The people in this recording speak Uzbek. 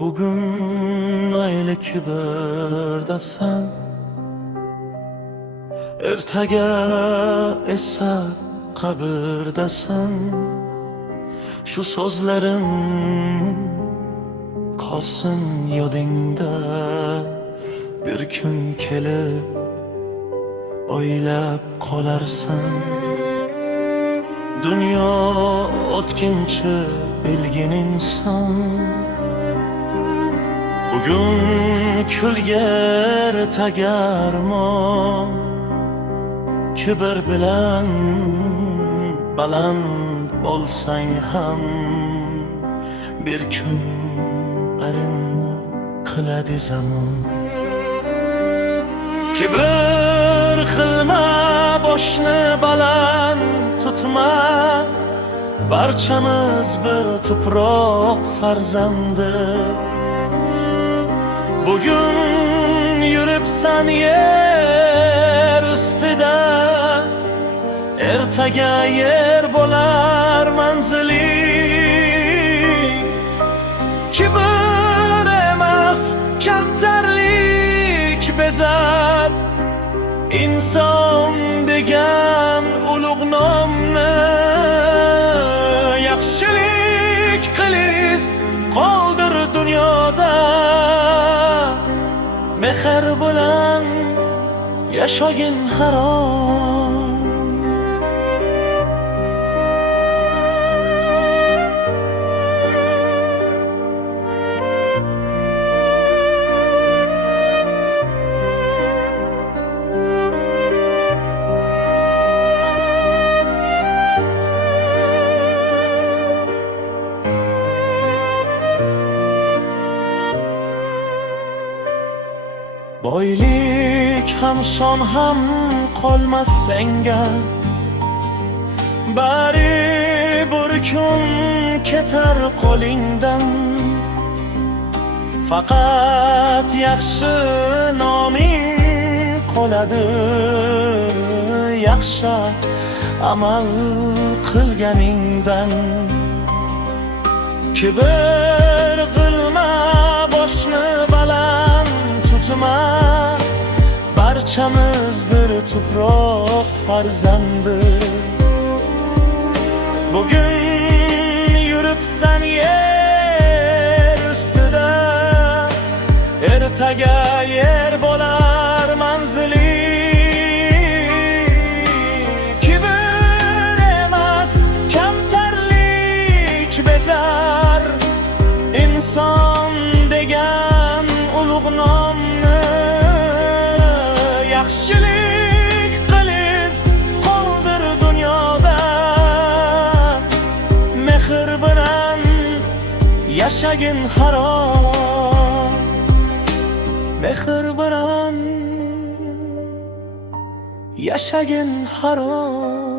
Bugun ayli kibrdasan, ertaga esa qabrdasan. Shu so'zlarim qolsin yodingda, bir kun kelib o'ylab qolarsan. Dunyo o'tkinchi bilgin inson, bugun kulgar tagarmon. Kibr bilan baland bo'lsang ham, bir kun arin qiladi zamon. Kibr qilma, boshni baland tutma, barchamiz bir tuproq farzandi. Bugün yuribsan yer ustida, ertaga yer bo'lar manzili. Kibr emas, kamtarlik bezar, inson degan ulug' nomni. Yaxshilik qilis qoldir dunyoda, mehr bilan yashagin harom. Boylik ham son ham qolmas senga, bari bir kun ketar qo'lingdan. Faqat yaxshi noming qoladi, yaxshi amal qilganingdan. Kibr qilma, boshni baland tutma, barchamiz bir tuproq farzandi. Bugün yuribsan yer ustida, ertaga yer bo'lar manzili. Kibr emas, kamtarlik bezar, inson degan ulug' nomni. Yaxshilik qilis qoldir dunyoda, mehr bilan yashagin harom. Mehr bilan yashagin harom.